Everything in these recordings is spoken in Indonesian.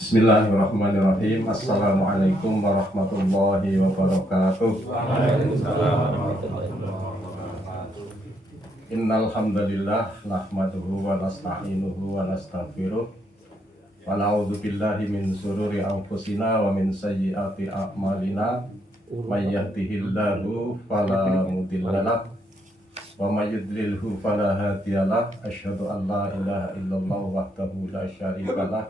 Bismillahirrahmanirrahim. Assalamualaikum warahmatullahi wabarakatuh. Innal hamdalillah nahmaduhu wa nasta'inuhu wa nastaghfiruh wa na'udzu billahi min shururi anfusina wa min sayyiati a'malina. May yahdihillahu fala mudhillalah wa may yudlilhu fala hadiyalah. Asyhadu an la ilaha illallah wahdahu la syarikalah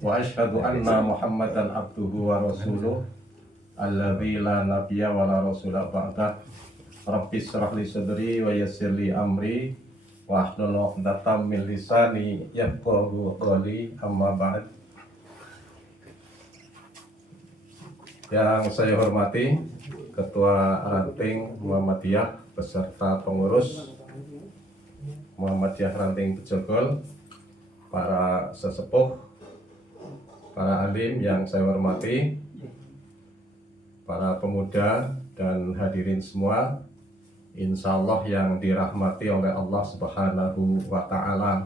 wa asyhadu anna Muhammadan abduhu wa rasuluh alladzi la nabiyya wa la rasula ba'dah. Rabbi shrah li sadri wa yassir li amri wa hlul 'uqdatam min lisani yafqahu qawli. Amma ba'd. Yang saya hormati Ketua Ranting Muhammadiyah beserta pengurus Muhammadiyah Ranting Bejogol, para sesepuh, para alim yang saya hormati, para pemuda dan hadirin semua, insya Allah yang dirahmati oleh Allah Subhanahu wa Ta'ala.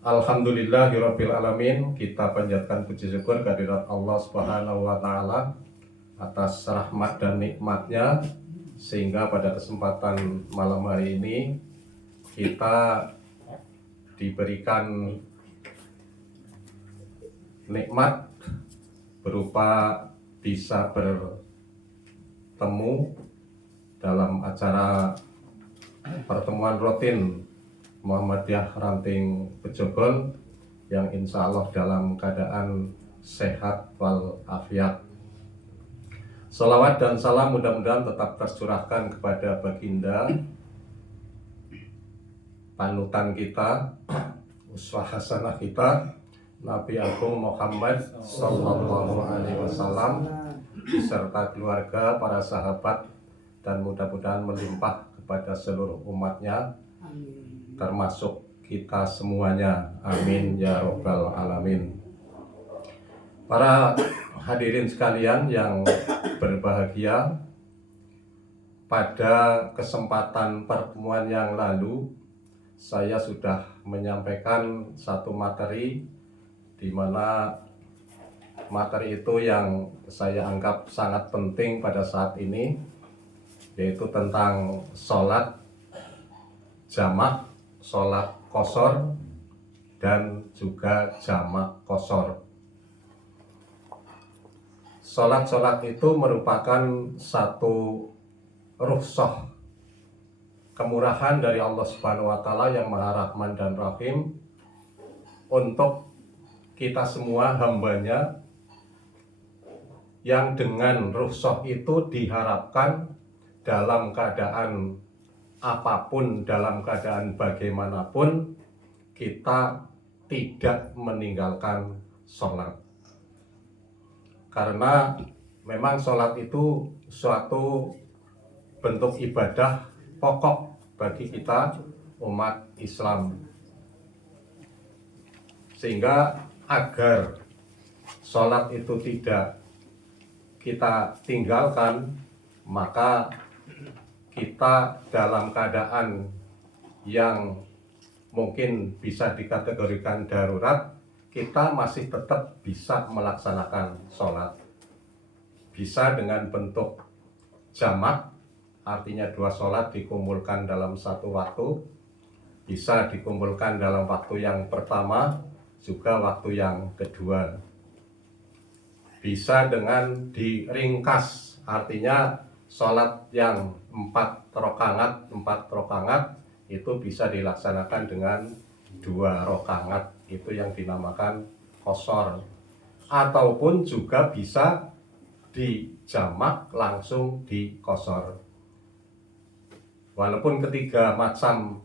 Alhamdulillahirabbil alamin. Kita panjatkan puji syukur kehadirat Allah Subhanahu wa Ta'ala atas rahmat dan nikmatnya, sehingga pada kesempatan malam hari ini kita diberikan nikmat berupa bisa bertemu dalam acara pertemuan rutin Muhammadiyah Ranting Bejogol yang insya Allah dalam keadaan sehat walafiat. Salawat dan salam mudah-mudahan tetap tercurahkan kepada baginda, panutan kita, uswah hasanah kita, Nabi Agung Muhammad Sallallahu Alaihi Wasallam, beserta keluarga, para sahabat, dan mudah-mudahan melimpah kepada seluruh umatnya, termasuk kita semuanya. Amin ya robbal alamin. Para hadirin sekalian yang berbahagia, pada kesempatan pertemuan yang lalu saya sudah menyampaikan satu materi, di mana materi itu yang saya anggap sangat penting pada saat ini, yaitu tentang sholat jamak, sholat qashar, dan juga jamak qashar. Sholat itu merupakan satu rukhsah, kemurahan dari Allah Subhanahu wa Ta'ala yang Maha Rahman dan Rahim untuk kita semua hambanya, yang dengan rukhsah itu diharapkan dalam keadaan apapun, dalam keadaan bagaimanapun, kita tidak meninggalkan sholat. Karena memang sholat itu suatu bentuk ibadah pokok bagi kita umat Islam. Sehingga agar sholat itu tidak kita tinggalkan, maka kita dalam keadaan yang mungkin bisa dikategorikan darurat, kita masih tetap bisa melaksanakan sholat. Bisa dengan bentuk jamak, artinya dua sholat dikumpulkan dalam satu waktu, bisa dikumpulkan dalam waktu yang pertama, juga waktu yang kedua. Bisa dengan diringkas, artinya sholat yang 4 rakaat itu bisa dilaksanakan dengan 2 rakaat, itu yang dinamakan qashar. Ataupun juga bisa dijamak langsung di qashar. Walaupun ketiga macam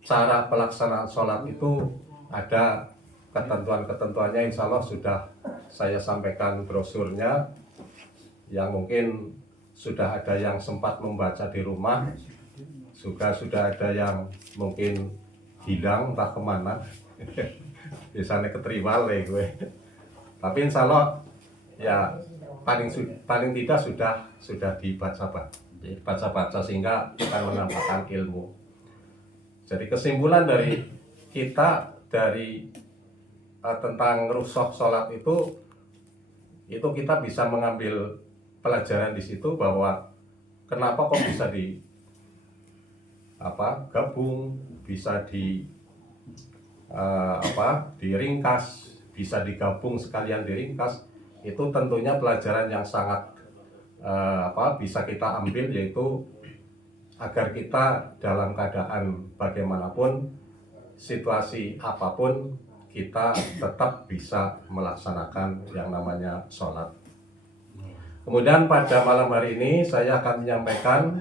cara pelaksanaan sholat itu ada ketentuan-ketentuannya, insya Allah sudah saya sampaikan brosurnya, yang mungkin sudah ada yang sempat membaca di rumah, juga sudah ada yang mungkin hilang entah kemana. Biasanya keteriwal gue. Tapi insya Allah ya paling tidak sudah dibaca sehingga akan menambahkan ilmu. Jadi kesimpulan dari kita dari tentang rusuh sholat itu kita bisa mengambil pelajaran di situ bahwa kenapa kok bisa gabung, bisa diringkas, bisa digabung sekalian diringkas. Itu tentunya pelajaran yang sangat bisa kita ambil, yaitu agar kita dalam keadaan bagaimanapun, situasi apapun, kita tetap bisa melaksanakan yang namanya sholat. Kemudian pada malam hari ini saya akan menyampaikan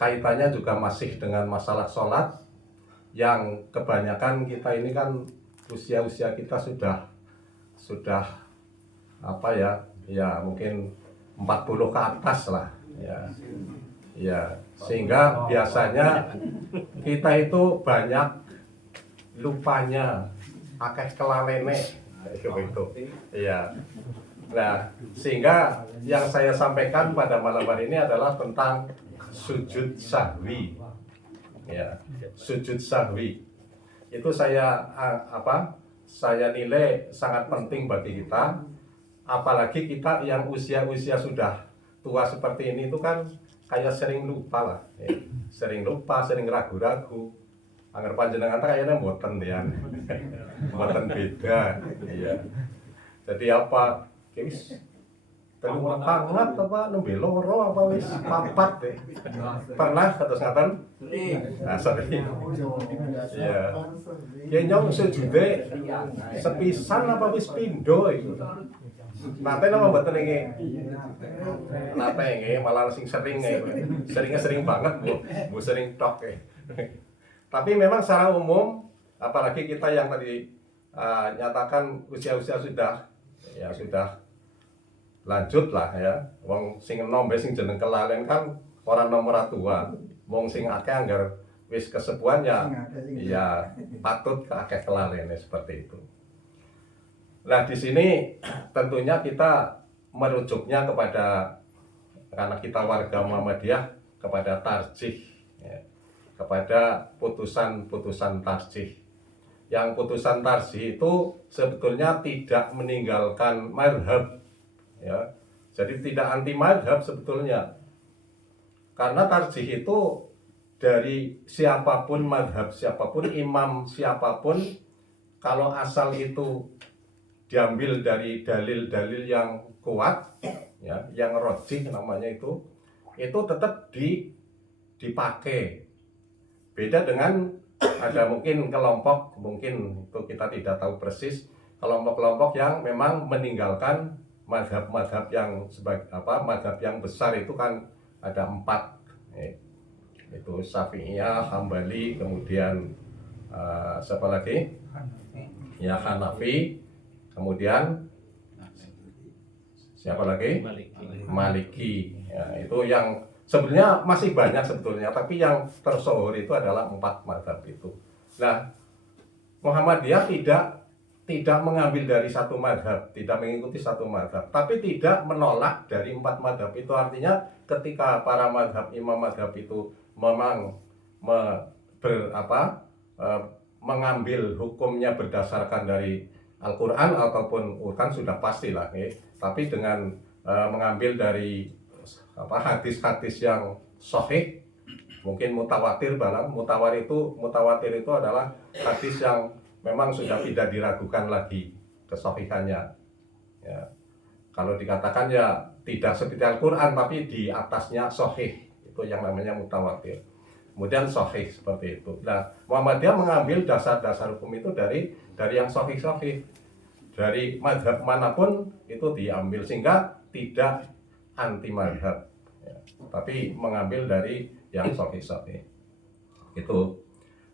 kaitannya juga masih dengan masalah sholat, yang kebanyakan kita ini kan usia kita sudah mungkin 40 ke atas lah ya, sehingga biasanya kita itu banyak lupanya, akeh kelalene gitu ya. Nah, sehingga yang saya sampaikan pada malam hari ini adalah tentang sujud sahwi. Ya, sujud sahwi itu saya nilai sangat penting bagi kita, apalagi kita yang usia sudah tua seperti ini itu kan kayak sering lupa lah, ya. Sering ragu-ragu. Angger panjenengan kayaknya mboten ya, mboten beda, iya. Jadi apa? Wis telu hangat apa nembe loro apa wis papat deh. Pernah kados ngaten? Nah, sorry. Iya. Ki nyong sujude sepisan apa wis pindho iku. Nate nama mboten nggih. Nate nggih malah sering banget, Bu sering tok ya. Tapi memang secara umum, apalagi kita yang tadi nyatakan usia sudah lanjut lah ya. Wong sing enom sing jeneng kelalen kan orang nomor tua. Wong sing akeh anggar wis kesepuhan ya patut akeh kelalen seperti itu. Nah, di sini tentunya kita merujuknya karena kita warga Muhammadiyah, kepada tarjih ya, kepada putusan tarjih. Yang putusan tarjih itu sebetulnya tidak meninggalkan mazhab ya. Jadi tidak anti mazhab sebetulnya. Karena tarjih itu dari siapapun mazhab, siapapun imam, siapapun, kalau asal itu diambil dari dalil-dalil yang kuat ya, yang rojih namanya itu tetap dipakai. Beda dengan ada mungkin kelompok, mungkin itu kita tidak tahu persis, kelompok-kelompok yang memang meninggalkan mazhab-mazhab yang mazhab yang besar itu kan ada 4, itu Syafi'iyah, Hambali, kemudian siapa lagi? Ya, Hanafi, kemudian siapa lagi? Maliki. Ya, itu yang sebenarnya masih banyak sebetulnya, tapi yang tersohor itu adalah 4 mazhab itu. Nah, Muhammadiyah tidak mengambil dari satu mazhab, tidak mengikuti satu mazhab, tapi tidak menolak dari 4 mazhab itu. Artinya ketika para imam mazhab itu memang mengambil hukumnya berdasarkan dari Al-Quran ataupun Quran sudah pastilah, tapi dengan mengambil dari hadis-hadis yang sahih, mungkin mutawatir mutawatir itu adalah hadis yang memang sudah tidak diragukan lagi kesahihannya ya. Kalau dikatakan ya tidak seperti Al-Quran tapi di atasnya sahih, itu yang namanya mutawatir, kemudian sahih seperti itu. Nah, Muhammadiyah mengambil dasar-dasar hukum itu dari yang sahih, dari mazhab manapun itu diambil, sehingga tidak anti mazhab ya, tapi mengambil dari yang sahih itu.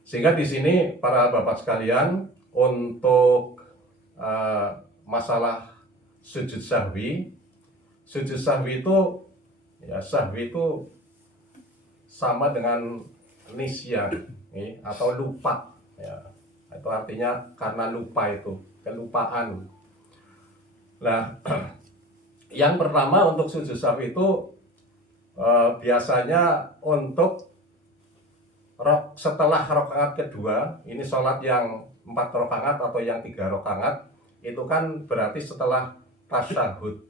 Sehingga di sini para bapak sekalian, untuk masalah sujud sahwi itu ya, sahwi itu sama dengan nisyan atau lupa ya. Itu artinya karena lupa, itu kelupaan. Nah, yang pertama untuk sujud sahwi itu biasanya untuk setelah rakaat kedua, ini sholat yang 4 rakaat atau yang 3 rakaat, itu kan berarti setelah tasyahud.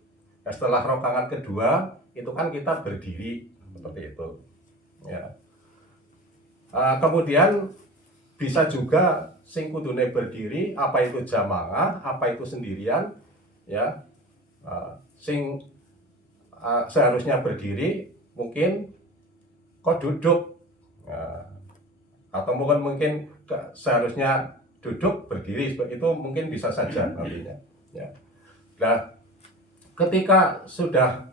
Nah, setelah rakaat kedua itu kan kita berdiri seperti itu. Ya. Kemudian bisa juga sing kudune berdiri, apa itu jamaah, apa itu sendirian, ya. Sing seharusnya berdiri mungkin kok duduk, atau mungkin seharusnya duduk berdiri, itu mungkin bisa saja nantinya. Ya. Nah, ketika sudah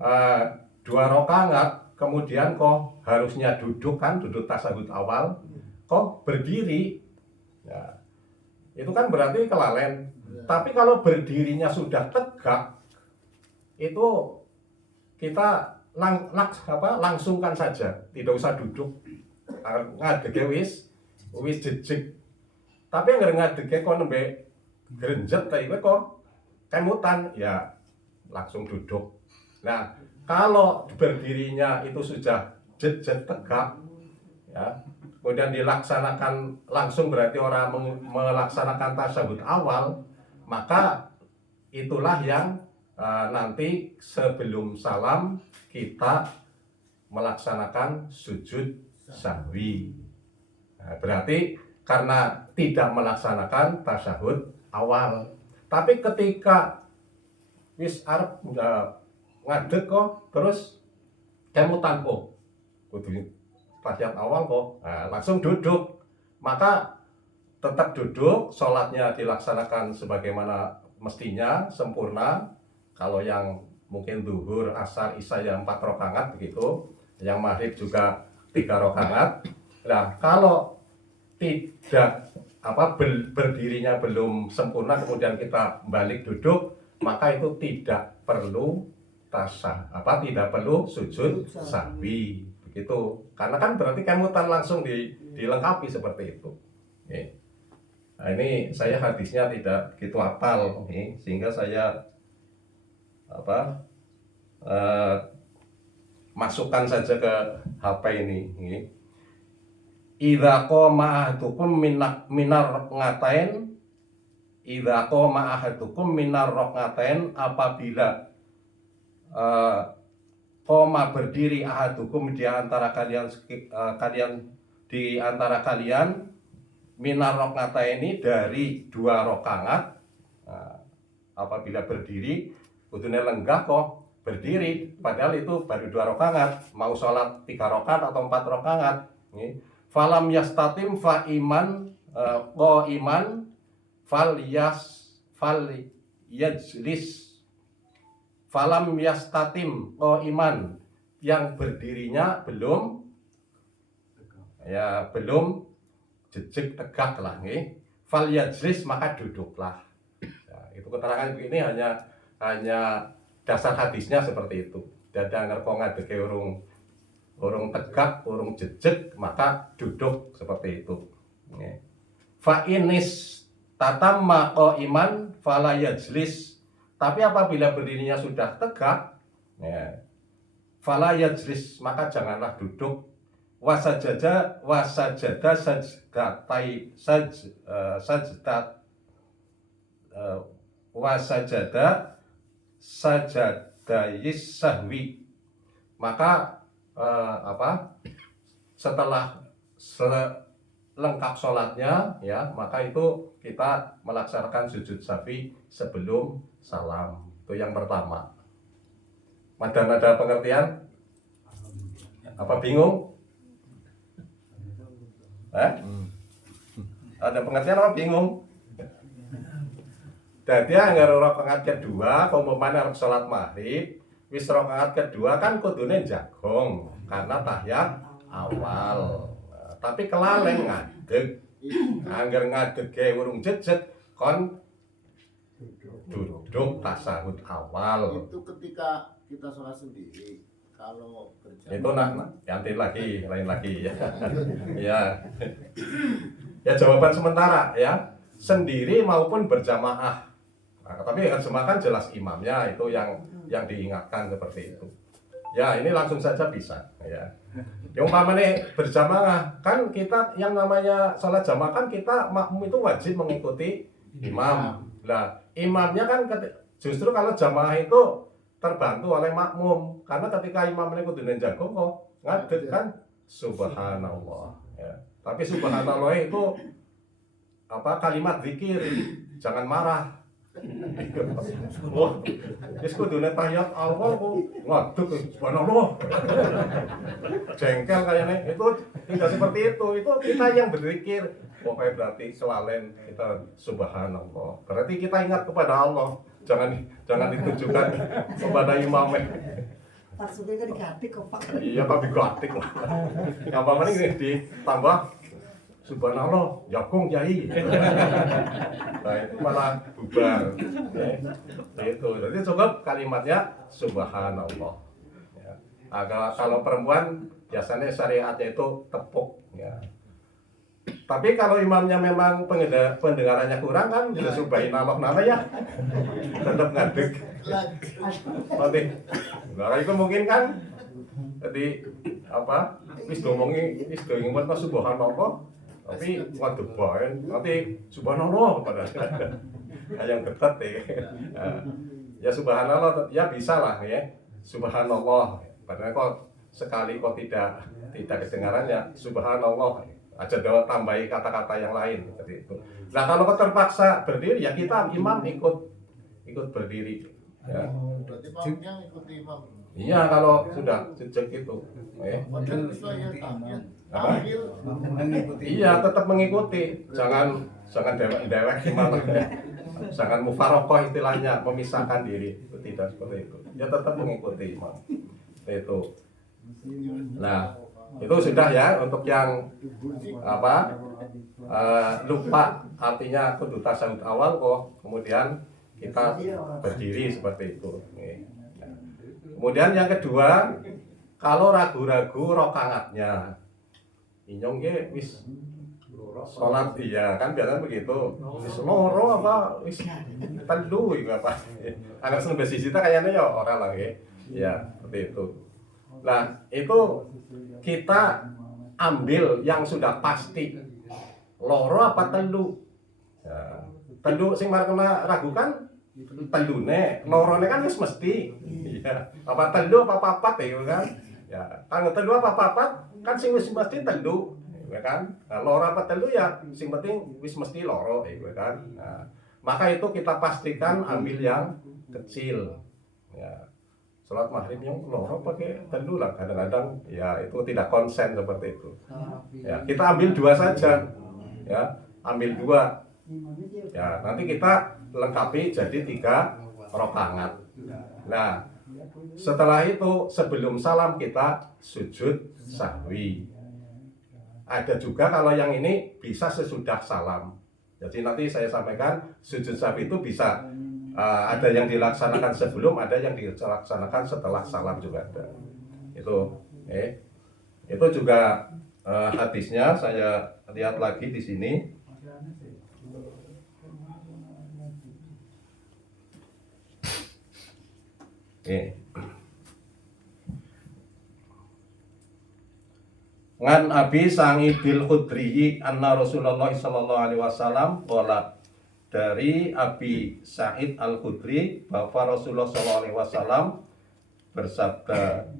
2 rakaat, kemudian kok harusnya duduk kan, duduk tasyahud awal, kok berdiri, ya, itu kan berarti kelalen. Tapi kalau berdirinya sudah tegak, itu kita langsungkan saja, tidak usah duduk. Ngadege wis jejeg. Tapi yang ngadege kok nembe grenjet ta iku kok kemutan, ya langsung duduk. Nah, kalau berdirinya itu sudah jejeg tegak, ya, kemudian dilaksanakan langsung berarti orang melaksanakan tasyahud awal, maka itulah yang nanti sebelum salam kita melaksanakan sujud sahwi. Nah, berarti karena tidak melaksanakan tasyahud awal. Tapi ketika wis arep ngadeg kok terus kemutan kok kudu tahiyat awal kok, nah, langsung duduk, maka tetap duduk, sholatnya dilaksanakan sebagaimana mestinya, sempurna. Kalau yang mungkin zuhur, asar, isya yang 4 rakaat begitu, yang maghrib juga 3 rakaat. Nah, kalau tidak berdirinya belum sempurna, kemudian kita balik duduk, maka itu tidak perlu tidak perlu sujud sahwi begitu. Karena kan berarti kemutan langsung dilengkapi seperti itu. Nah, ini saya hadisnya tidak gitu hafal, sehingga saya masukkan saja ke HP ini. Idza qama ahadukum minar ngatain, idza qama ahadukum minar raqatain, apabila qama berdiri ahadukum di antara kalian di antara kalian minar raqataini dari 2 rakaat. Apabila berdiri kudune lenggah kok berdiri, padahal itu baru 2 rakaat, mau sholat 3 rakaat atau 4 rakaat. Falam yastatim fa iman qaiman fal yajlis. Falam yastatim qaiman, yang berdirinya belum jejeg tegak lah, fal yajlis, maka duduklah. Itu keterangan ini hanya dasar hadisnya seperti itu. Dada ngerko ngadege urung tegak, urung jejeg, maka duduk seperti itu. Fa inis tatamma qaiman fala yajlis. Tapi apabila berdirinya sudah tegak, fala yajlis, maka janganlah duduk. Wasajada sajadayis sahwi, maka setelah lengkap sholatnya, ya, maka itu kita melaksanakan sujud sahwi sebelum salam. Itu yang pertama. Ada pengertian? Apa bingung? Ada pengertian apa bingung? Jadi anggar rakaat kedua, umpamane arep salat maghrib, wis rakaat kedua kan kudune jagong karena tahiyat awal. Tapi kelalen ngadeg. Anggar ngadege urung jejeg kon duduk tasyahud awal. Itu ketika kita sholat sendiri. Kalau berjamaah itu nanti lain lagi ya. Ya. Ya, jawaban sementara ya, sendiri maupun berjamaah. Tapi berjamaah kan jelas imamnya itu yang diingatkan seperti itu. Ya, ini langsung saja bisa ya. Yang umpamanya berjamaah kan kita yang namanya sholat jamaah kan kita makmum itu wajib mengikuti imam. Nah, imamnya kan justru kalau jamaah itu terbantu oleh makmum, karena ketika imam ini kudune jago kok ngadeg kan subhanallah ya. Tapi subhanallah itu apa kalimat zikir, jangan marah. Oh, wis kudune tahiyat awal kok ngadeg subhanallah. Jengkel kayaknya itu tidak seperti itu kita yang berzikir. Pokoknya berarti kelalen kita subhanallah. Berarti kita ingat kepada Allah. Jangan ditujukan kepada imamnya. Maksudnya kan diganti kok Pak. Iya tapi gatik lah. Apa mana ini ditambah subhanallah, jakung yai. Nah itu malah bubar. Itu. Jadi cukup kalimatnya subhanallah. Ya. Kalau perempuan biasanya syariatnya itu tepuk. Ya. Tapi kalau imamnya memang pendengarannya kurang kan, ya subahin Allah nama ya, tetap ngadeg. Nanti, nah itu mungkin kan, jadi apa? Wis ngomongi, wis ngomong pas subhanallah, tapi ngadeg bae, nanti subhanallah pada yang ketat ya subhanallah ya bisa lah ya, subhanallah. Padahal kok sekali kok tidak kedengaran ya subhanallah. Aja tambahi kata-kata yang lain seperti itu. Nah kalau terpaksa berdiri ya kita imam ikut berdiri. Ya. Berarti imamnya ikuti imam. Iya kalau sudah sejak itu. Padahal itu ya tampil. Iya tetap mengikuti. Jangan dewek gimana. Jangan mufarokoh istilahnya memisahkan diri. Itu tidak seperti itu. Ya tetap mengikuti imam. Itu. Nah itu sudah ya untuk yang apa lupa artinya kudu tasawuf awal kok kemudian kita berdiri seperti itu. Kemudian yang kedua kalau ragu-ragu rokaatnya inyong ge wis sholat iya kan biasanya begitu wis loro apa wis telu apa anak sampai sisi kayaknya ya orang lagi ya seperti itu. Nah itu kita ambil yang sudah pasti loro apa telu ya, telu sing markena ragukan telune lorone kan wis mesti ya apa telu apa papat ya kan ya kan telu apa papat kan sing wis mesti telu ya kan nah, loro apa telu ya sing penting wis mesti loro ya kan nah, maka itu kita pastikan ambil yang kecil ya. Sholat maghrib yang loro pakai telu lah kadang-kadang ya itu tidak konsen seperti itu ya kita ambil dua saja ya ambil dua ya nanti kita lengkapi jadi 3 rakaat. Nah setelah itu sebelum salam kita sujud sahwi. Ada juga kalau yang ini bisa sesudah salam. Jadi nanti saya sampaikan sujud sahwi itu bisa ada yang dilaksanakan sebelum, ada yang dilaksanakan setelah salam juga ada. Itu juga hadisnya saya lihat lagi di sini. Ngan Abi Sa'idil Khudri anna Rasulullah sallallahu alaihi wasallam qala dari Abi Sa'id Al-Khudri bahwa Rasulullah sallallahu alaihi wasallam bersabda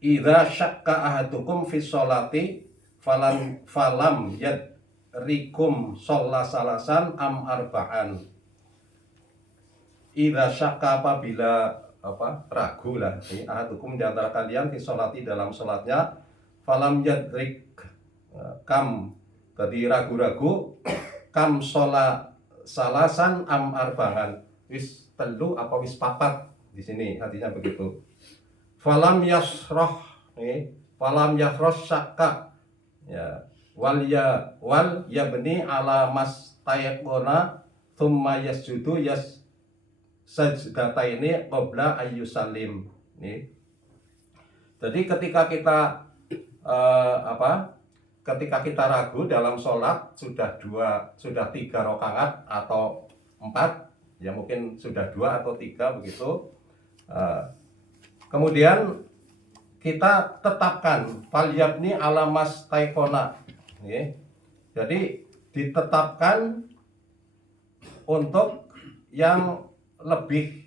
idza syakka ahadukum fi sholati falam yadrikum sholla salasan am arba'an. Idza syakka apabila ragu lah ahadukum di antara kalian fi sholati dalam sholatnya falam yadrik kam tadi ragu-ragu kam sholat salasan am arba'an wis telu apa wis papat di sini artinya begitu. Falam yasroh falam yasroh syakka ya wal yabni ala mas tayakona thumma yasjudu sajdata ini qabla ayyusallim nih. Jadi ketika kita ketika kita ragu dalam sholat sudah 3 rakaat atau 4 ya mungkin sudah 2 atau 3 begitu. Kemudian kita tetapkan falyabni alamas taikona. Jadi ditetapkan untuk yang lebih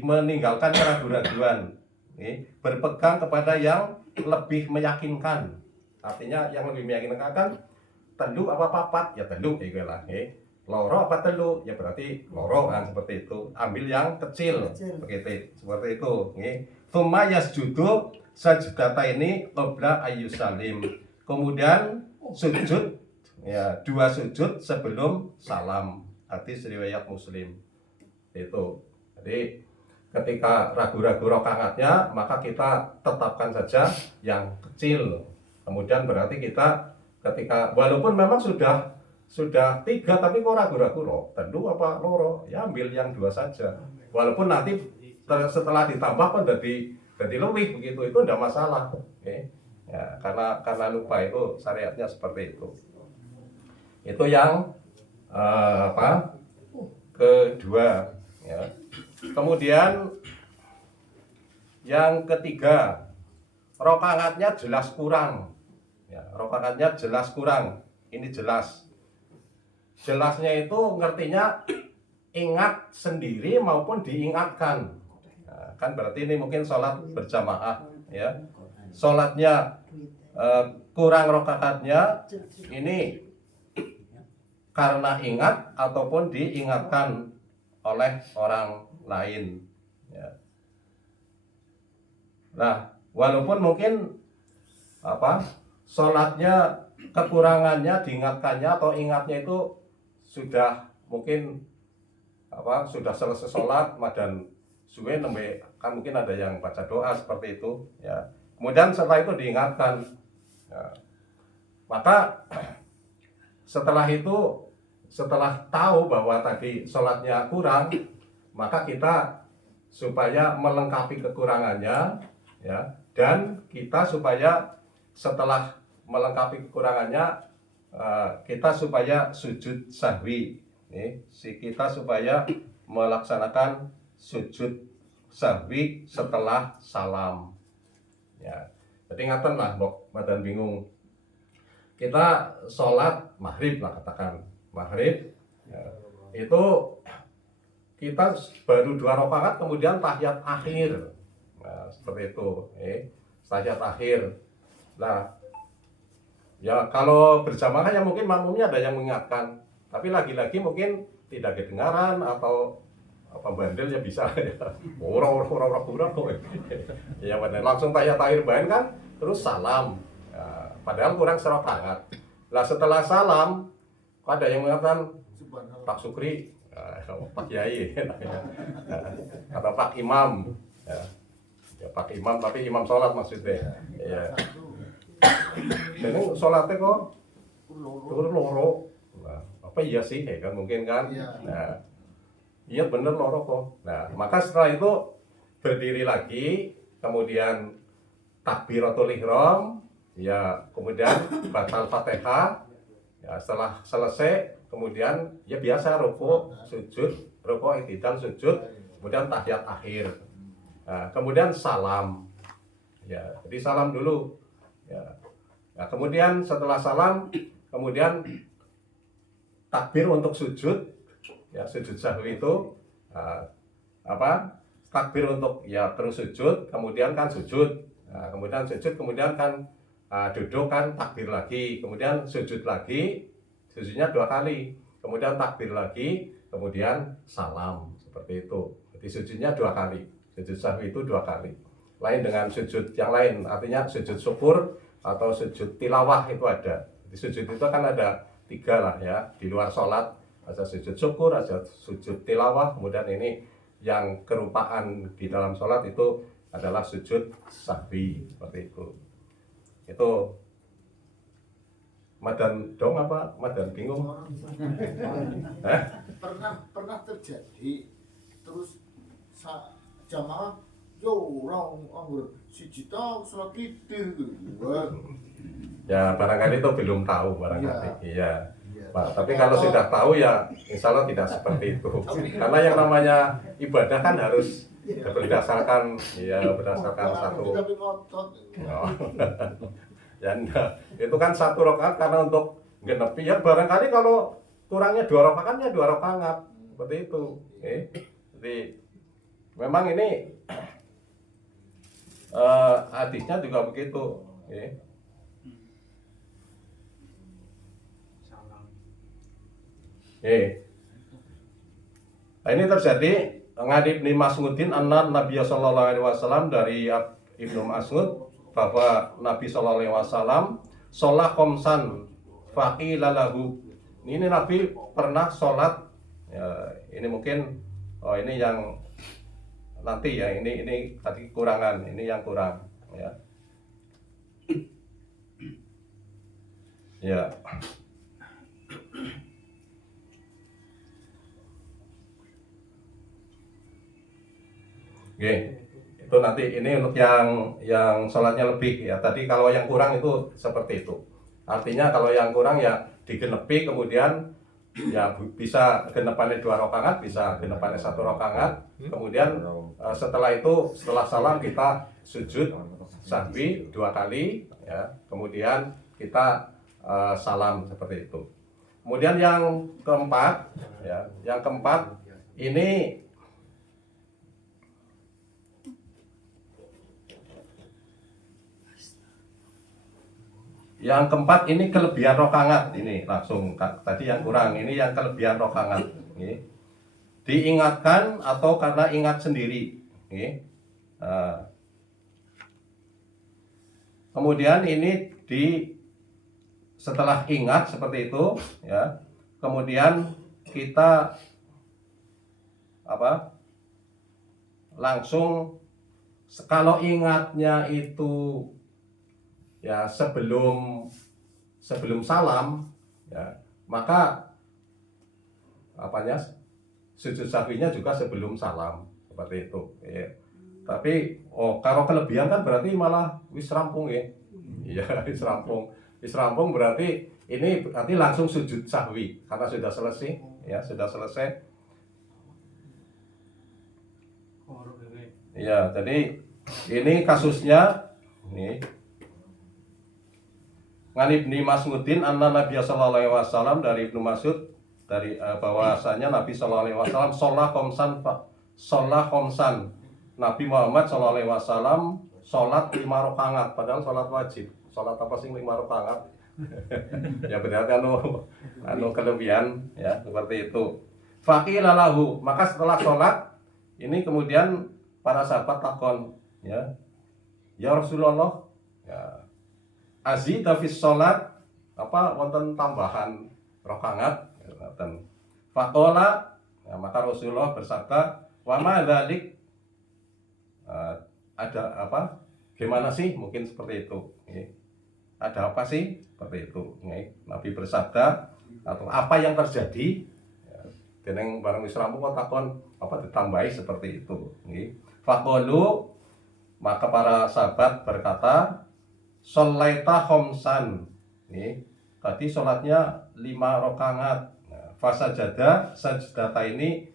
meninggalkan keraguan-raguan, berpegang kepada yang lebih meyakinkan. Artinya yang lebih meyakinkan kan telu apa papat ya telu ya lah, loro apa telu ya berarti loro kan, seperti itu. Ambil yang kecil begitu, seperti itu. Tsumma yasjudu sajdata ini qabla ayyusalim. Kemudian sujud ya, 2 sujud sebelum salam. Hadis riwayat Muslim. Itu. Jadi ketika ragu-ragu rakaatnya, maka kita tetapkan saja yang kecil. Kemudian berarti kita ketika walaupun memang sudah 3 tapi kok ragu-ragu loh, tentu apa loro, ya ambil yang 2 saja. Walaupun nanti setelah ditambah kan jadi lebih begitu, itu tidak masalah. Ya, karena lupa, itu syariatnya seperti itu. Itu yang kedua. Ya. Kemudian yang ketiga, rakaatnya jelas kurang. Ya, rakaatnya jelas kurang. Ini jelas. Jelasnya itu ngertinya ingat sendiri maupun diingatkan. Nah, kan berarti ini mungkin sholat berjamaah, ya. Sholatnya kurang rakaatnya ini karena ingat ataupun diingatkan oleh orang lain. Ya. Nah, walaupun mungkin sholatnya kekurangannya diingatkannya atau ingatnya itu sudah mungkin sudah selesai sholat dan suwe nembe, kan mungkin ada yang baca doa seperti itu ya. Kemudian setelah itu diingatkan ya. Maka setelah tahu bahwa tadi sholatnya kurang, maka kita supaya melengkapi kekurangannya ya, dan kita supaya setelah melengkapi kekurangannya kita supaya sujud sahwi, kita supaya melaksanakan sujud sahwi setelah salam ya. Jadi ngaten lah mbok badan bingung, kita sholat maghrib lah, katakan maghrib ya, itu kita baru 2 rakaat kemudian tahiyat akhir, nah, seperti itu, tahiyat akhir. Nah ya kalau berjamaah ya mungkin makmumnya ada yang mengingatkan, tapi lagi-lagi mungkin tidak kedengaran atau bandel ya bisa ya. Orang ya benar, langsung tahiyat akhir bahan kan, terus salam ya, padahal kurang serakaat. Lah setelah salam ada yang mengatakan Pak Sukri, Pak Kiai atau Pak Imam ya, Pak Imam tapi imam sholat maksudnya ya. Jadi sholatnya kok loro. Nah, apa iya sih ya kan, mungkin kan. Nah, iya bener loro kok. Nah, maka setelah itu berdiri lagi, kemudian takbiratul ihram, ya kemudian batal Fatihah. Ya, setelah selesai kemudian ya biasa rukuk, sujud, rukuk, i'tidal, sujud, kemudian tahiyat akhir. Nah, kemudian salam. Ya, jadi salam dulu. Ya. Nah, kemudian setelah salam, kemudian takbir untuk sujud, ya sujud sahwi itu takbir untuk ya terus sujud, kemudian kan sujud, nah, kemudian sujud, kemudian kan duduk kan takbir lagi, kemudian sujud lagi, sujudnya 2 kali, kemudian takbir lagi, kemudian salam, seperti itu. Jadi sujudnya 2 kali, sujud sahwi itu 2 kali. Lain dengan sujud yang lain, artinya sujud syukur atau sujud tilawah itu ada. Di sujud itu kan ada 3 lah ya, di luar sholat ada sujud syukur, ada sujud tilawah, kemudian ini yang kerupaan di dalam sholat itu adalah sujud sahwi, seperti itu. Itu madan dong apa madan bingung? Pernah terjadi terus jamaah yo orang anggur siji ta salat Idul gitu. Ya barangkali itu belum tahu barangkali. Iya. Pak, tapi kalau sudah tahu ya insya Allah tidak seperti itu. Karena yang namanya ibadah kan harus berdasarkan satu. Oh. Ya enggak. Itu kan 1 rakaat karena untuk genepi ya barangkali kalau kurangnya 2 rakaat ya 2 rakaat seperti itu. Jadi memang ini hadisnya juga begitu. Nah, ini terjadi ngadib Ibnu Mas'udin anna Nabi sallallahu alaihi wasallam dari Ibnu Mas'ud bahwa Nabi sallallahu alaihi wasallam sholat khamsan faqila lahu. Ini Nabi pernah sholat ya, ini mungkin ini yang nanti ya, ini tadi kurangan, ini yang kurang ya. Ya. Oke, itu nanti ini untuk yang sholatnya lebih ya. Tadi kalau yang kurang itu seperti itu. Artinya kalau yang kurang ya digenepi, kemudian ya bisa genepannya 2 rakaat, bisa genepannya 1 rakaat. Kemudian setelah itu, setelah salam kita sujud sahwi 2 kali ya. Kemudian kita salam seperti itu. Kemudian yang keempat ya, ini yang keempat ini kelebihan rakaat. Ini langsung tadi yang kurang, ini yang kelebihan rakaat. Diingatkan atau karena ingat sendiri. Kemudian ini setelah ingat seperti itu ya, kemudian kita langsung, kalau ingatnya itu ya sebelum salam ya, maka sujud sahwinya juga sebelum salam seperti itu ya. Tapi kalau kelebihan kan berarti malah wis rampung ya. Iya, wis rampung berarti ini berarti langsung sujud sahwi karena sudah selesai ya, sudah selesai. Ya, jadi ini kasusnya ini Ngan Ibnu Mas'udin anna Nabi sallallahu alaihi wasallam, dari Ibnu Mas'ud dari bahwasanya Nabi sallallahu alaihi wasallam sholat khamsan. Nabi Muhammad sallallahu alaihi wasallam sholat 5 rakaat, padahal sholat wajib. Sholat apa sih 5 rakaat? Ya berarti kelebihan ya, seperti itu. Faqila lahu, maka setelah sholat ini kemudian para sahabat takon ya Rasulullah ya, azida fis sholat, wonten tambahan rakaat ngoten. Faqala ya, maka Rasulullah bersabda, wa ma dzalik, ada gimana sih, mungkin seperti itu ada apa sih seperti itu. Nabi bersabda atau apa yang terjadi ya, deneng bareng wis rampung kok takon ditambahi seperti itu. Faqalu, maka para sahabat berkata, sholaita khamsan. Tadi sholatnya 5 rakaat. Fasajada sajdata ini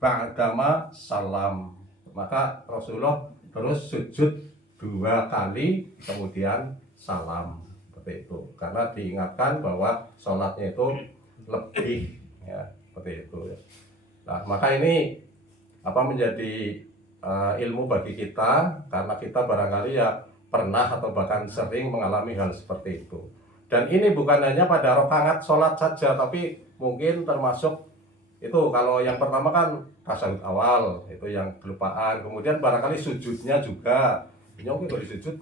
ba'dama salam. Maka Rasulullah terus sujud 2 kali kemudian salam seperti itu. Karena diingatkan bahwa sholatnya itu lebih ya, seperti itu. Nah, maka ini menjadi ilmu bagi kita, karena kita barangkali ya pernah atau bahkan sering mengalami hal seperti itu. Dan ini bukan hanya pada rakaat sholat saja, tapi mungkin termasuk itu kalau yang pertama kan tasyahud awal, itu yang kelupaan. Kemudian barangkali sujudnya juga, ini oke kalau disujud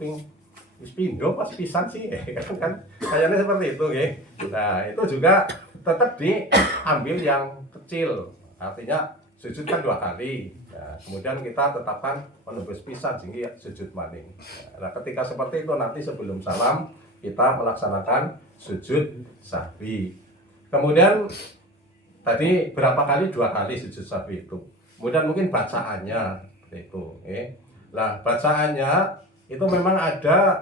pindo pas pisan sih, kan kayaknya seperti itu ya. Nah itu juga tetap diambil yang kecil, artinya sujud kan 2 kali. Nah, kemudian kita tetapkan menembus pisan sehingga sujud maning. Nah, ketika seperti itu nanti sebelum salam kita melaksanakan sujud sahwi. Kemudian tadi berapa kali? 2 kali sujud sahwi itu. Kemudian mungkin bacaannya seperti itu. Nah, bacaannya itu memang ada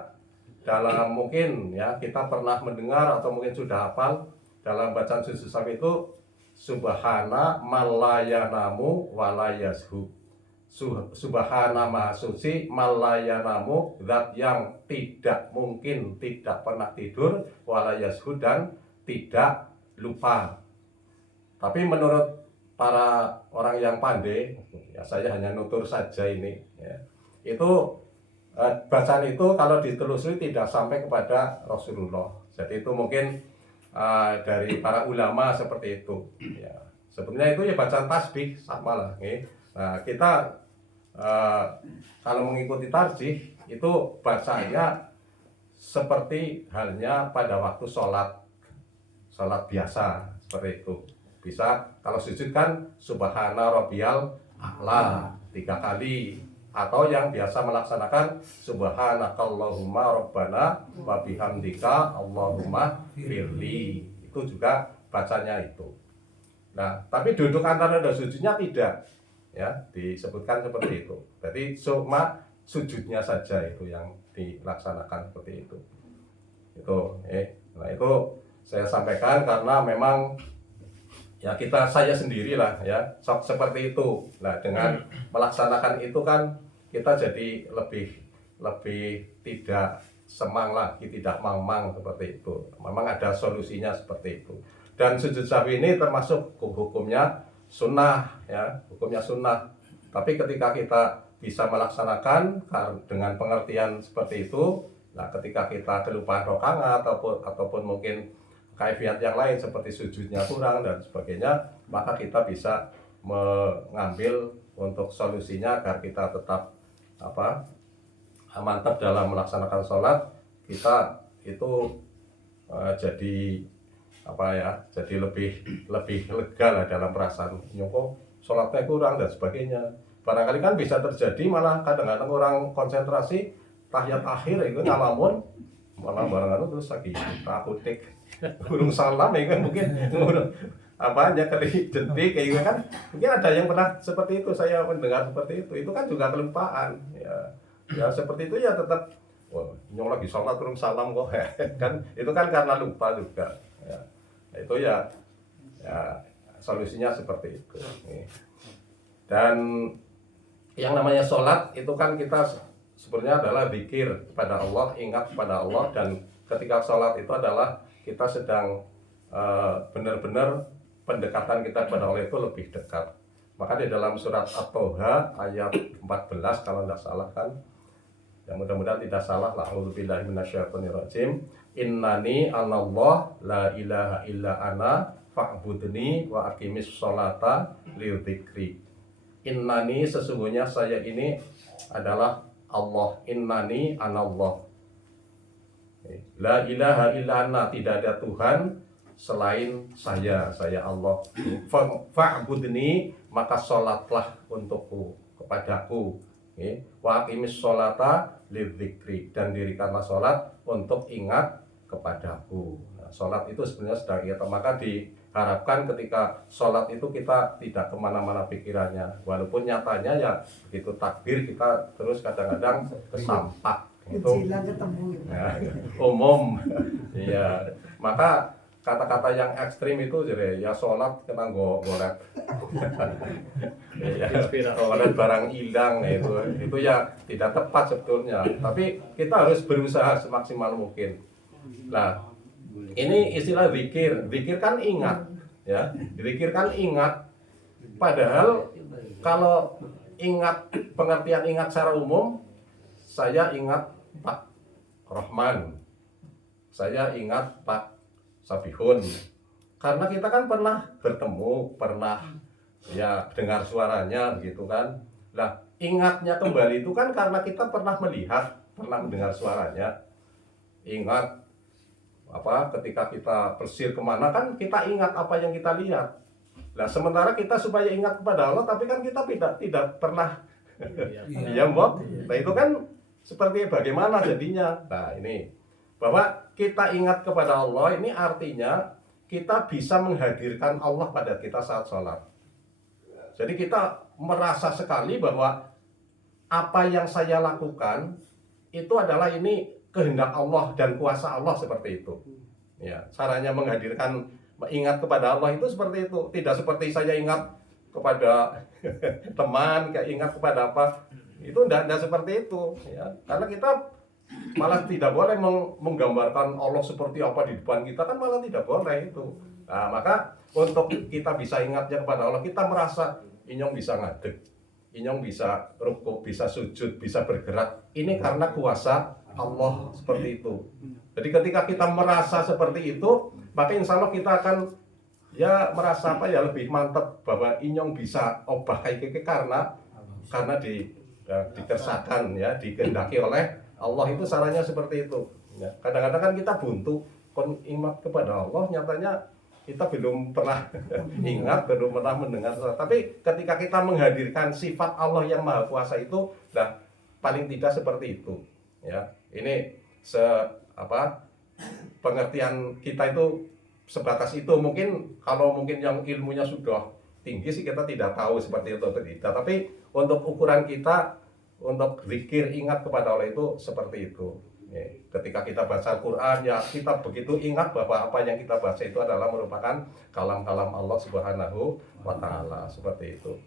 dalam, mungkin ya kita pernah mendengar atau mungkin sudah hafal dalam bacaan sujud sahwi itu, subhana malayanamu walayashu. Subhana maha suci, malayanamu, zat yang tidak mungkin tidak pernah tidur, walayashu, dan tidak lupa. Tapi menurut para orang yang pandai, ya saya hanya nutur saja ini, ya, itu bacaan itu kalau ditelusuri tidak sampai kepada Rasulullah. Jadi itu mungkin dari para ulama seperti itu. Ya. Sebenarnya itu ya bacaan tasbih sama lah. Ya. Nah, kita kalau mengikuti tarjih itu bacanya seperti halnya pada waktu sholat biasa seperti itu. Bisa kalau sujud kan subhana rabbiyal a'la 3 kali, atau yang biasa melaksanakan subhanakallahumma rabbana wa bihamdika allahumma firli, itu juga bacanya itu. Nah, tapi duduk antara dan sujudnya tidak, ya, disebutkan seperti itu. Jadi cuma sujudnya saja itu yang dilaksanakan seperti itu. Nah itu saya sampaikan karena memang ya saya sendirilah ya seperti itu. Nah, dengan melaksanakan itu kan kita jadi lebih tidak semang lagi, tidak mamang seperti itu. Memang ada solusinya seperti itu. Dan sujud sahwi ini termasuk hukumnya sunnah, ya, hukumnya sunnah. Tapi ketika kita bisa melaksanakan dengan pengertian seperti itu, nah ketika kita kelupaan rakaat ataupun mungkin kaifiat yang lain seperti sujudnya kurang dan sebagainya, maka kita bisa mengambil untuk solusinya agar kita tetap mantap dalam melaksanakan sholat. Kita itu jadi jadi lebih lega lah dalam perasaan nyoko sholatnya kurang dan sebagainya. Barangkali kan bisa terjadi malah kadang-kadang orang konsentrasi tahiyat akhir itu ngalamun malah barang-barang terus lagi takutik burung salam ya kan, mungkin jentik kayak gitu kan, mungkin ada yang pernah seperti itu, saya mendengar seperti itu kan juga kelupaan ya seperti itu ya tetap nyong lagi sholat burung salam kok kan itu kan karena lupa juga ya. Itu ya solusinya seperti itu. Dan yang namanya sholat itu kan kita sebenarnya adalah zikir kepada Allah, ingat kepada Allah, dan ketika sholat itu adalah kita sedang benar-benar pendekatan kita kepada Allah itu lebih dekat. Maka di dalam surat At-Toha ayat 14 kalau tidak salah kan, yang mudah-mudahan tidak salah, a'udzubillahi minasyaitonirrajim, innani anallah la ilaha illa ana fa'budni wa aqimis sholata lidzikri. Innani, sesungguhnya saya ini adalah Allah. Innani anallah, la ilaha illa ana, tidak ada Tuhan selain saya Allah. Fa'budni, maka sholatlah untukku, kepadaku. Wa aqimis sholata lidzikri, dan dirikanlah sholat untuk ingat kepadaku. Nah, sholat itu sebenarnya sedang ingat, maka diharapkan ketika sholat itu kita tidak kemana-mana pikirannya, walaupun nyatanya ya begitu takbir kita terus kadang-kadang kesampak itu ya, umum ya. Maka kata-kata yang ekstrim itu jadi ya sholat kena golet ya, golet barang hilang, itu ya tidak tepat sebetulnya, tapi kita harus berusaha semaksimal mungkin. Nah, ini istilah zikir kan ingat ya, zikir kan ingat, padahal kalau ingat, pengertian ingat secara umum, saya ingat Pak Rahman, saya ingat Pak Sabihun, karena kita kan pernah bertemu, pernah ya dengar suaranya gitu kan. Nah, ingatnya kembali itu kan karena kita pernah melihat, pernah mendengar suaranya. Ingat ketika kita bersir kemana kan kita ingat apa yang kita lihat. Nah, sementara kita supaya ingat kepada Allah, tapi kan kita tidak pernah ya mbok. Nah, itu kan seperti bagaimana jadinya. Nah, ini bahwa kita ingat kepada Allah ini artinya kita bisa menghadirkan Allah pada kita saat sholat. Jadi kita merasa sekali bahwa apa yang saya lakukan itu adalah ini kehendak Allah dan kuasa Allah, seperti itu. Ya, caranya menghadirkan ingat kepada Allah itu seperti itu. Tidak seperti saya ingat kepada teman, ingat kepada apa. Itu tidak seperti itu ya. Karena kita malah tidak boleh menggambarkan Allah seperti apa di depan kita, kan malah tidak boleh itu. Nah, maka untuk kita bisa ingatnya kepada Allah, kita merasa inyong bisa ngadeg, inyong bisa rukuk, bisa sujud, bisa bergerak, ini karena kuasa Allah seperti itu. Jadi ketika kita merasa seperti itu, maka insya Allah kita akan ya merasa apa ya, lebih mantap bahwa inyong bisa obah kayak gini karena dikersakan ya, dikehendaki oleh Allah. Itu sarannya seperti itu ya. Kadang-kadang kan kita buntu kon imat kepada Allah, nyatanya kita belum pernah ingat, belum pernah mendengar. Tapi ketika kita menghadirkan sifat Allah yang Maha Kuasa itu, nah paling tidak seperti itu ya. Ini pengertian kita itu sebatas itu. Mungkin kalau yang ilmunya sudah tinggi sih kita tidak tahu seperti itu atau tidak. Tapi untuk ukuran kita untuk zikir ingat kepada Allah itu seperti itu. Ya, ketika kita baca Al-Quran ya kita begitu ingat bahwa apa yang kita baca itu adalah merupakan kalam-kalam Allah Subhanahu wa Ta'ala, seperti itu.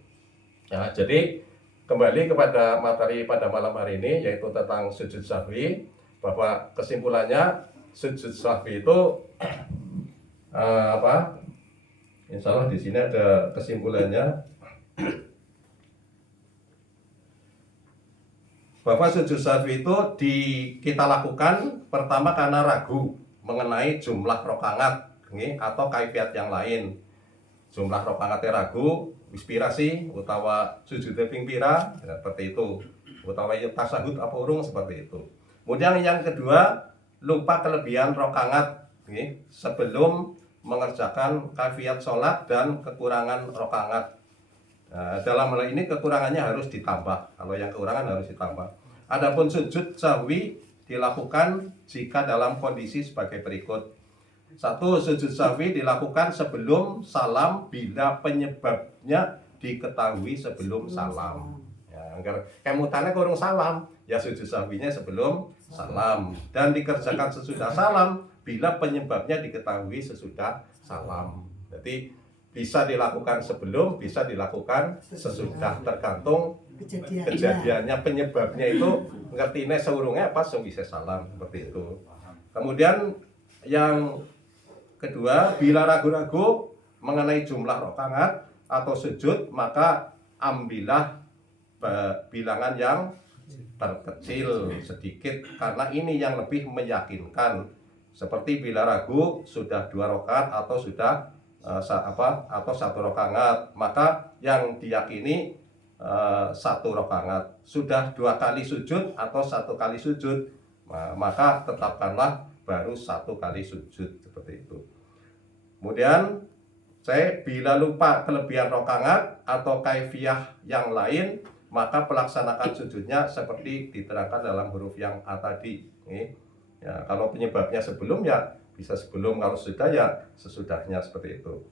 Ya, jadi kembali kepada materi pada malam hari ini, yaitu tentang sujud sahwi, bahwa kesimpulannya sujud sahwi itu Insya Allah di sini ada kesimpulannya bahwa sujud sahwi itu kita lakukan pertama karena ragu mengenai jumlah rokaat atau kaifiat yang lain. Jumlah rokaatnya ragu, inspirasi utawa sujudnya ping pira seperti itu, utawa tasahud apa urung seperti itu. Kemudian yang kedua, lupa kelebihan rokaat sebelum mengerjakan kaifiat sholat dan kekurangan rokaat. Nah, dalam hal ini kekurangannya harus ditambah. Kalau yang kekurangan harus ditambah. Adapun sujud sahwi dilakukan jika dalam kondisi sebagai berikut. 1. Sujud sahwi dilakukan sebelum salam bila penyebabnya diketahui sebelum salam. Ya, agar kemutannya kurang salam, ya sujud sahwinya sebelum salam, dan dikerjakan sesudah salam bila penyebabnya diketahui sesudah salam. Jadi bisa dilakukan sebelum, bisa dilakukan sesudah, tergantung kejadiannya, penyebabnya itu ngertine seurungnya pas bisa salam, seperti itu. Kemudian yang kedua, bila ragu-ragu mengenai jumlah rokaat atau sujud, maka ambillah bilangan yang terkecil sedikit, karena ini yang lebih meyakinkan. Seperti bila ragu sudah 2 rakaat atau sudah atau 1 rakaat, maka yang diyakini 1 rakaat. Sudah 2 kali sujud atau 1 kali sujud, maka tetapkanlah baru 1 kali sujud, seperti itu. Kemudian bila lupa kelebihan rakaat atau kaifiyah yang lain, maka pelaksanakan sujudnya seperti diterangkan dalam huruf yang A tadi. Ya, kalau penyebabnya sebelum ya bisa sebelum, kalau sudah ya sesudahnya, seperti itu.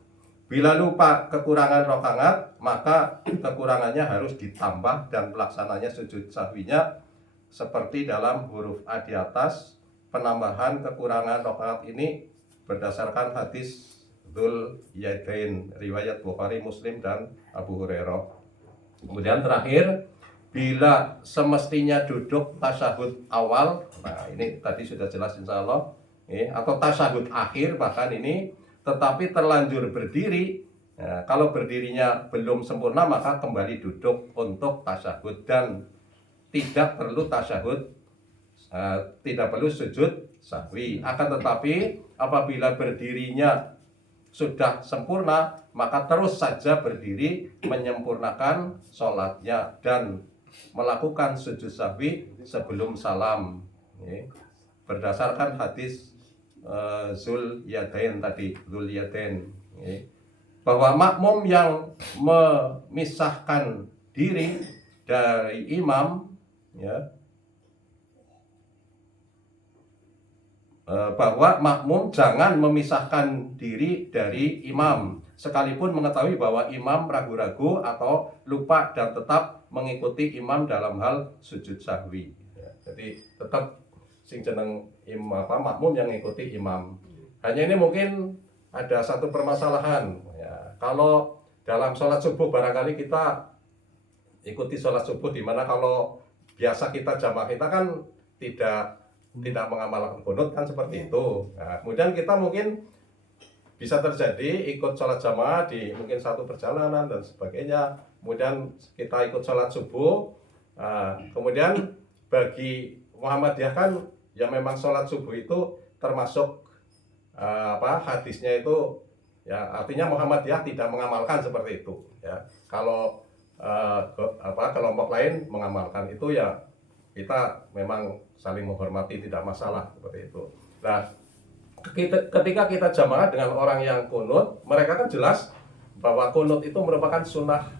Bila lupa kekurangan rakaat, maka kekurangannya harus ditambah dan pelaksananya sujud sahwinya seperti dalam huruf A di atas. Penambahan kekurangan rakaat ini berdasarkan hadis Dzul Yadain riwayat Bukhari, Muslim, dan Abu Hurairah. Kemudian terakhir, bila semestinya duduk tasyahud awal, nah ini tadi sudah jelas insya Allah, atau tasyahud akhir bahkan ini, tetapi terlanjur berdiri. Nah, kalau berdirinya belum sempurna, maka kembali duduk untuk tasyahud dan tidak perlu tasyahud, tidak perlu sujud sahwi. Akan tetapi apabila berdirinya sudah sempurna, maka terus saja berdiri menyempurnakan sholatnya dan melakukan sujud sahwi sebelum salam, berdasarkan hadis Dzul Yadain tadi, Dzul Yadain, bahwa makmum yang memisahkan diri dari imam, ya, bahwa makmum jangan memisahkan diri dari imam sekalipun mengetahui bahwa imam ragu-ragu atau lupa dan tetap mengikuti imam dalam hal sujud sahwi. Ya, jadi tetap sing jeneng makmum yang mengikuti imam. Hanya ini mungkin ada satu permasalahan. Ya, kalau dalam sholat subuh barangkali kita ikuti sholat subuh, dimana kalau biasa kita jamaah kita kan tidak tidak mengamalkan kunut kan seperti itu. Nah, kemudian kita mungkin bisa terjadi ikut sholat jamaah di mungkin satu perjalanan dan sebagainya. Kemudian kita ikut sholat subuh. Nah, kemudian bagi Muhammadiyah kan ya memang sholat subuh itu termasuk hadisnya itu ya artinya Muhammadiyah tidak mengamalkan seperti itu. Ya kalau kelompok lain mengamalkan itu ya kita memang saling menghormati, tidak masalah seperti itu. Nah, ketika kita jamaah dengan orang yang kunut, mereka kan jelas bahwa kunut itu merupakan sunnah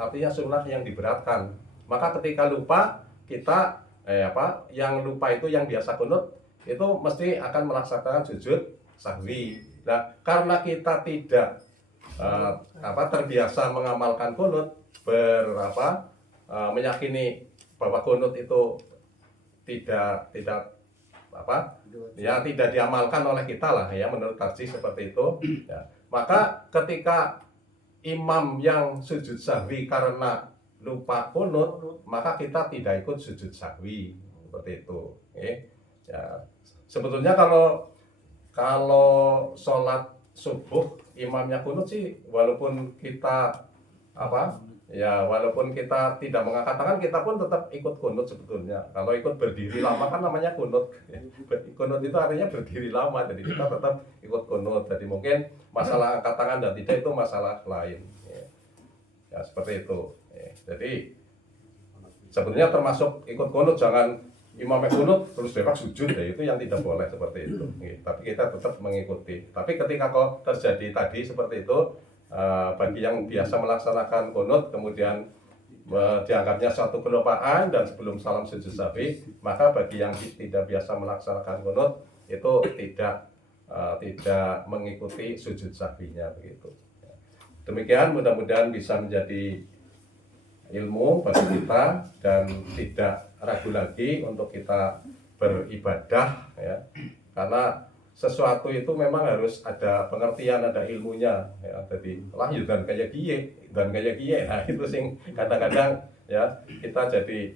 artinya sunnah yang diberatkan. Maka ketika lupa kita yang lupa itu yang biasa kunut itu mesti akan melaksanakan sujud sahwi. Nah, karena kita tidak terbiasa mengamalkan kunut, meyakini bahwa kunut itu tidak diamalkan oleh kita lah ya, menurut tarjih seperti itu ya. Maka ketika imam yang sujud sahwi karena lupa kunut, maka kita tidak ikut sujud sahwi seperti itu. Ya, sebetulnya kalau sholat subuh imamnya kunut sih, walaupun kita walaupun kita tidak mengangkat tangan, kita pun tetap ikut kunut sebetulnya. Kalau ikut berdiri lama kan namanya kunut. Kunut itu artinya berdiri lama, jadi kita tetap ikut kunut. Jadi mungkin masalah angkat tangan dan tidak itu masalah lain. Ya seperti itu. Jadi sebetulnya termasuk ikut kunut, jangan imamnya kunut terus bebas sujud, ya itu yang tidak boleh seperti itu. Tapi kita tetap mengikuti. Tapi ketika kok terjadi tadi seperti itu, bagi yang biasa melaksanakan kunut kemudian dianggapnya suatu kelupaan dan sebelum salam sujud sahwi, maka bagi yang tidak biasa melaksanakan kunut itu tidak mengikuti sujud sahwinya begitu. Demikian, mudah-mudahan bisa menjadi ilmu bagi kita dan tidak ragu lagi untuk kita beribadah ya. Karena sesuatu itu memang harus ada pengertian, ada ilmunya ya. Jadi lah dan kayak kiye. Nah, itu sing kadang-kadang ya kita jadi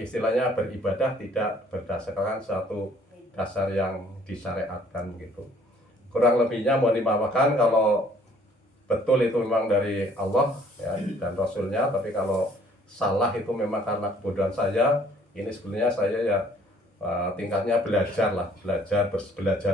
istilahnya beribadah tidak berdasarkan satu dasar yang disyariatkan gitu. Kurang lebihnya mohon dimaafkan kalau betul itu memang dari Allah ya, dan Rasulnya, tapi kalau salah itu memang karena kebodohan saya. Ini sebenarnya saya ya tingkatnya belajar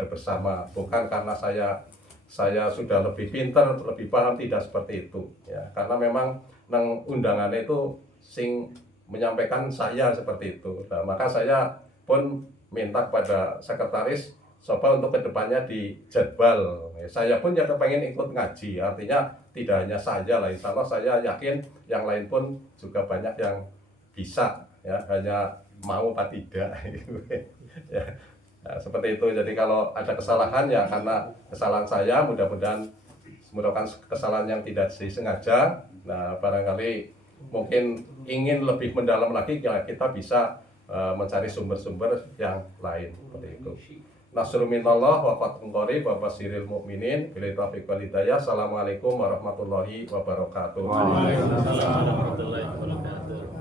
bersama, bukan karena saya sudah lebih pintar, lebih paham, tidak seperti itu ya. Karena memang nang undangannya itu sing menyampaikan saya seperti itu. Nah, maka saya pun minta kepada sekretaris coba untuk kedepannya di jadwal. Saya pun ya pengen ikut ngaji, artinya tidak hanya saya lah, insya Allah saya yakin yang lain pun juga banyak yang bisa ya, hanya mau apa tidak ya. Nah, seperti itu. Jadi kalau ada kesalahan ya karena kesalahan saya, mudah-mudahan kesalahan yang tidak disengaja. Nah, barangkali mungkin ingin lebih mendalam lagi ya kita bisa mencari sumber-sumber yang lain seperti itu. Nasrul minallah wa fathun qarib wa basiril mu'minin. Billahi taufiq wal hidayah. Assalamualaikum warahmatullahi wabarakatuh. Waalaikumsalam warahmatullahi wabarakatuh.